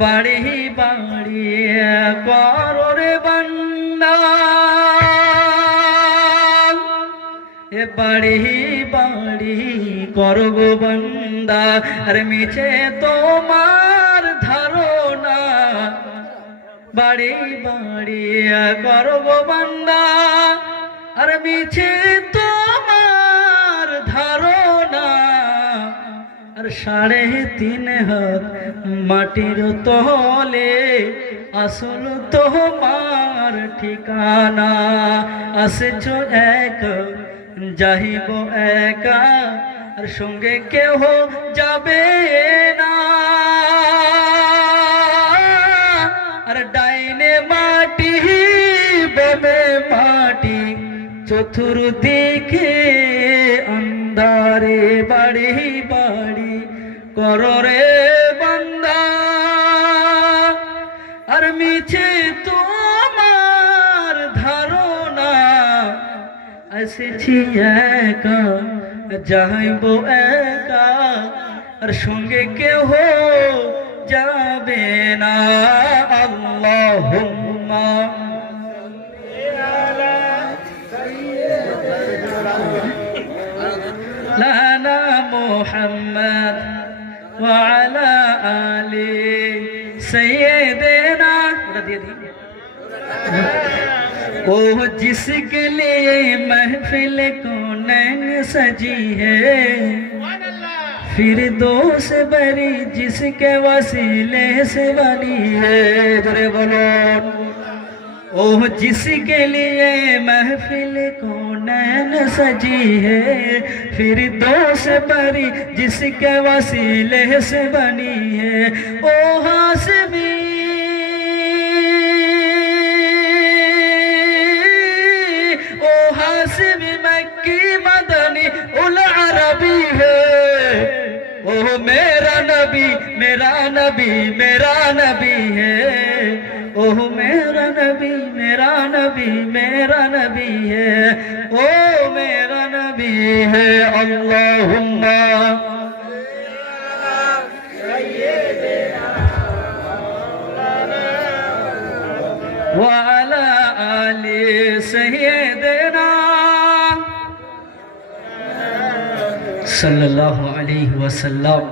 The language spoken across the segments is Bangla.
বাড়ি বাড়ি করো রে বান্দা, বাড়ি বাড়ি করো গো বান্দা, আর মিছে তোমার ধারণা। বাড়ি বাড়ি করো গো বান্দা, আর মিছে তোমার ধারণা। আর 3.5 হাত মাটির তলে আসল তোমার ঠিকানা। আসছো এক যাইব একা, আর সঙ্গে কেহ যাবে না। আর ডাইনে মাটি বামে মাটি, চতুর্দিকে অন্ধারে। বাড়ি বাড়ি করো রে বান্দা, আর মিছে তোমার ধারণা। এসেছি একা যাইব একা, আর সঙ্গে কেহ যাবে না। আল্লাহুম্মা লানা মুহাম্মদ ওয়া আলা আলি সাইয়্যিদিনা। ओ जिसके लिए महफिल कौनैन सजी है, फिर दोष बरी जिसके वसीले से बनी है। जोरे बोलो। ओ जिसके लिए महफिल कौनैन सजी है, फिर दोष बरी जिसके वसीले से बनी है। ओ हासिबी मक्की मदनी उल अरबी है। ओह मेरा नबी मेरा नबी मेरा नबी है। ओह मेरा नबी मेरा नबी मेरा नबी है। ओ मेरा नबी है। अल्लाहुम्मा व अला आलि सय्यिदिना সাল্লাল্লাহু আলাইহি ওয়াসাল্লাম।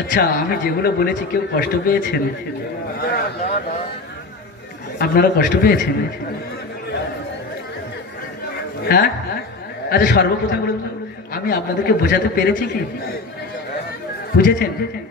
আচ্ছা, আমি যেগুলো বলেছি কেউ কষ্ট পেয়েছেন? আপনারা কষ্ট পেয়েছেন? হ্যাঁ? আচ্ছা, সর্বপ্রথম বলুন, আমি আপনাদেরকে বোঝাতে পেরেছি কি? বুঝেছেন?